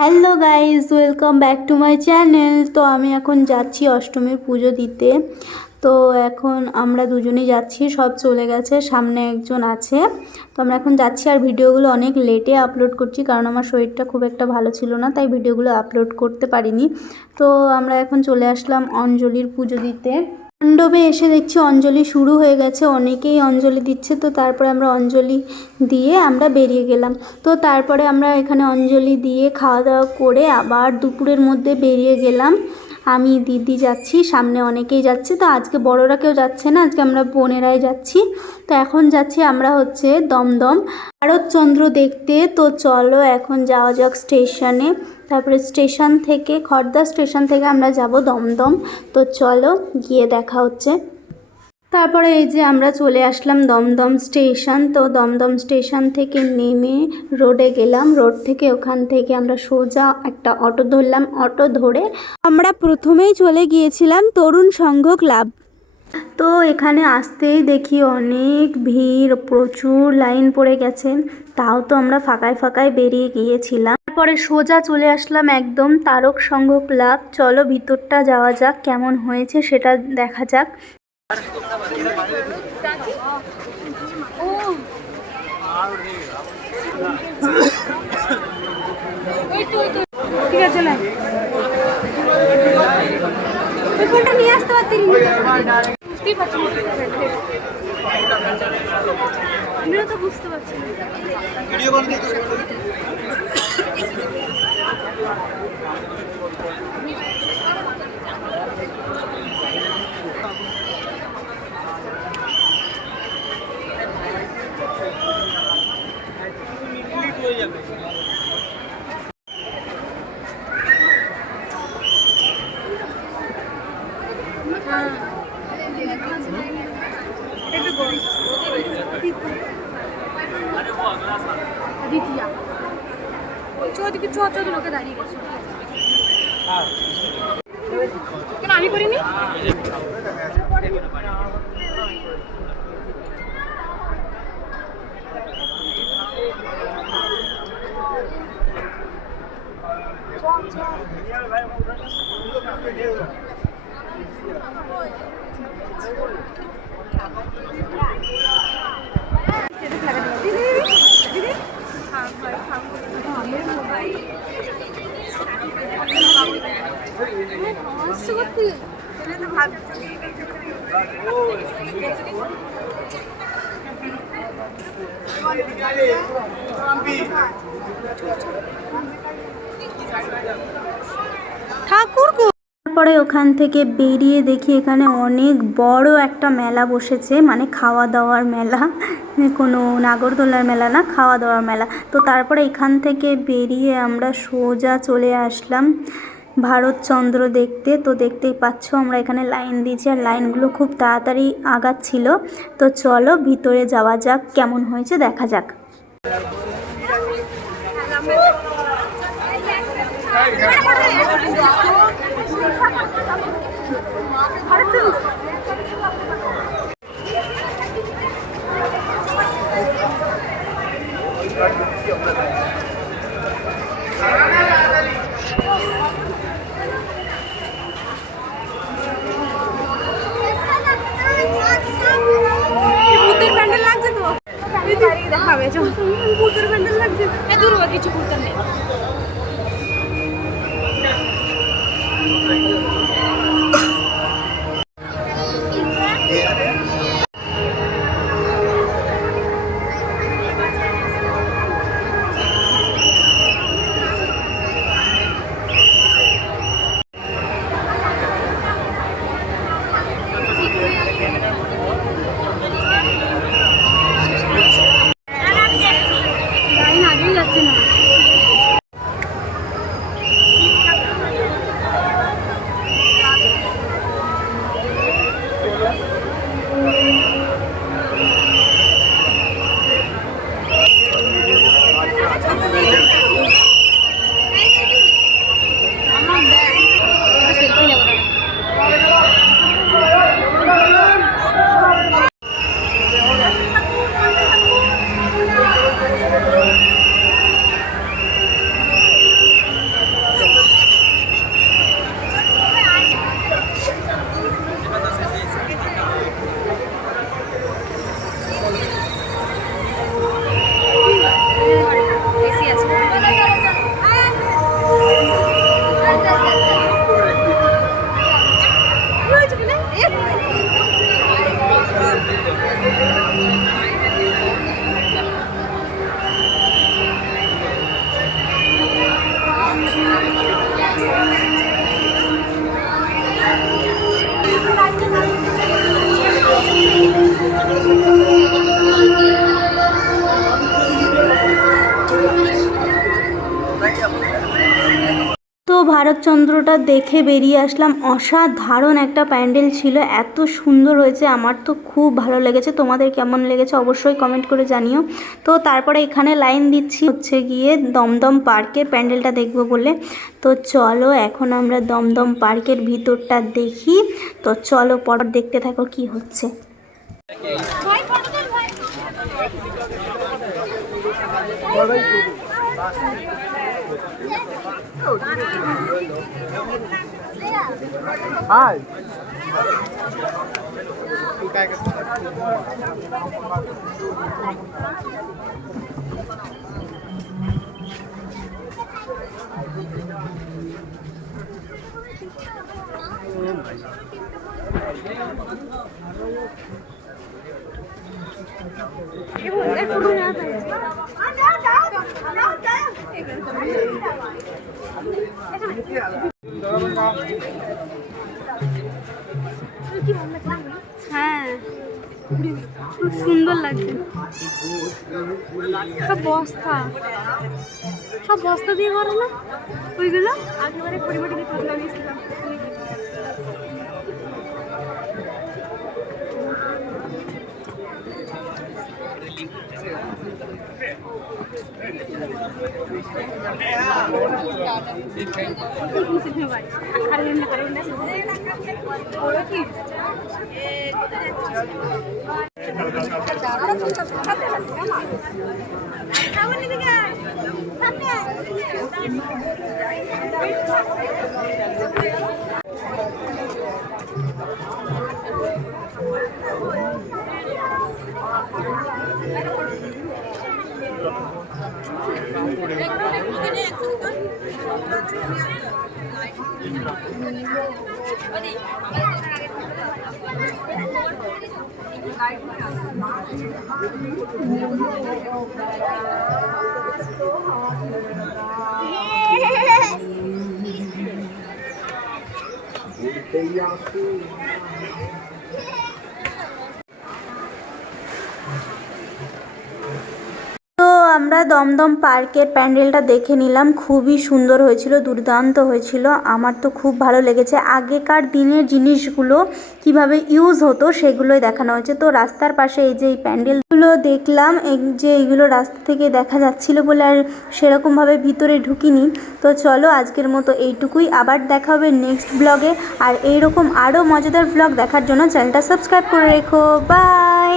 Hello guys, welcome back to my channel. তো আমি এখন যাচ্ছি অষ্টমীর পুজো দিতে। তো এখন আমরা দুজনেই যাচ্ছি, সব চলে গেছে, সামনে একজন আছে। তো আমরা এখন যাচ্ছি, আর ভিডিওগুলো অনেক লেটে আপলোড করছি কারণ আমার শরীরটা খুব একটা ভালো ছিল না, তাই ভিডিওগুলো আপলোড করতে পারিনি। তো আমরা এখন চলে আসলাম অঞ্জলির পুজো দিতে। মণ্ডপে এসে দেখছি অঞ্জলি শুরু হয়ে গেছে, অনেকেই অঞ্জলি দিচ্ছে। তো তারপরে আমরা অঞ্জলি দিয়ে আমরা বেরিয়ে গেলাম। তো তারপরে আমরা এখানে অঞ্জলি দিয়ে খাওয়া দাওয়া করে আবার দুপুরের মধ্যে বেরিয়ে গেলাম। আমি দিদি যাচ্ছি, সামনে অনেকেই যাচ্ছে। তো আজকে বড়রা কেউ যাচ্ছে না, আজকে আমরা বোনেরাই যাচ্ছি। তো এখন যাচ্ছি আমরা হচ্ছে দমদম ভারতচন্দ্র দেখতে। তো চলো এখন যাওয়া যাক স্টেশনে। তারপরে স্টেশন থেকে, খড়দা স্টেশন থেকে আমরা যাব দমদম। তো চলো গিয়ে দেখা হচ্ছে। তারপরে এই যে আমরা চলে আসলাম দমদম স্টেশন। তো দমদম স্টেশন থেকে নেমে রোডে গেলাম। রোড থেকে ওখান থেকে আমরা সোজা একটা অটো ধরলাম। অটো ধরে আমরা প্রথমেই চলে গিয়েছিলাম তরুণ সংঘ ক্লাব। তো এখানে আসতেই দেখি অনেক ভিড়, প্রচুর লাইন পড়ে গেছে। তাও তো আমরা ফাঁকায় ফাঁকায় বেরিয়ে গিয়েছিলাম। তারপরে সোজা চলে আসলাম একদম তারক সংঘ ক্লাব। চলো ভিতরটা যাওয়া যাক, কেমন হয়েছে সেটা দেখা যাক। ঠিক আছে না, ওই ফোনটা নিয়ে আসতে পারতি। বুঝতেই পারছি আমিও তো বুঝতে পারছি না। ওদিকে চ লোকে দাঁড়িয়ে গেছে, কেন আমি করিনি? তারপরে ওখান থেকে বেরিয়ে দেখি এখানে অনেক বড় একটা মেলা বসেছে, মানে খাওয়া দাওয়ার মেলা, কোনো নাগরদোলার মেলা না, খাওয়া দাওয়ার মেলা। তো তারপরে এখান থেকে বেরিয়ে আমরা সোজা চলে আসলাম ভারতচন্দ্র দেখতে। তো দেখতেই পাচ্ছ আমরা এখানে লাইন দিয়েছি, আর লাইনগুলো খুব তাড়াতাড়ি আগাচ্ছিল। তো চলো ভিতরে যাওয়া যাক, কেমন হয়েছে দেখা যাক। ভূতের প্যান্ডেল লাগছে তো, দেখাবে ভূতের প্যান্ডেল লাগছে। দূর কিছু ভূতের নেই। তো ভারতচন্দ্রটা দেখে বেরিয়ে আসলাম। অসাধারণ একটা প্যান্ডেল ছিল, এত সুন্দর হয়েছে, আমার তো খুব ভালো লেগেছে। তোমাদের কেমন লেগেছে অবশ্যই কমেন্ট করে জানিও। তো তারপরে এখানে লাইন দিচ্ছি হচ্ছে গিয়ে দমদম পার্কের প্যান্ডেলটা দেখবো বলে। তো চলো এখন আমরা দমদম পার্কের ভিতরটা দেখি। তো চলো পর দেখতে থাকো কি হচ্ছে। Hi. হ্যাঁ খুব সুন্দর লাগছে। সব বস্তা দিয়ে করো না ওইগুলো একেবারে পরিমাটি দিয়ে কাজ লাগিয়েছিলাম। তো আমরা দমদম পার্কের প্যান্ডেলটা দেখে নিলাম, খুবই সুন্দর হয়েছিল, দুর্দান্ত হয়েছিল, আমার তো খুব ভালো লেগেছে। আগেকার দিনের জিনিসগুলো কিভাবে ইউজ হতো সেগুলোই দেখানো হয়েছে। তো রাস্তার পাশে এই যে এই প্যান্ডেলগুলো দেখলাম, এই যে এইগুলো রাস্তা থেকে দেখা যাচ্ছিল বলে আর সেরকমভাবে ভিতরে ঢুকিনি। তো চলো আজকের মতো এইটুকুই, আবার দেখা হবে নেক্সট ব্লগে। আর এইরকম আরও মজাদার ব্লগ দেখার জন্য চ্যানেলটা সাবস্ক্রাইব করে রেখো। বাই।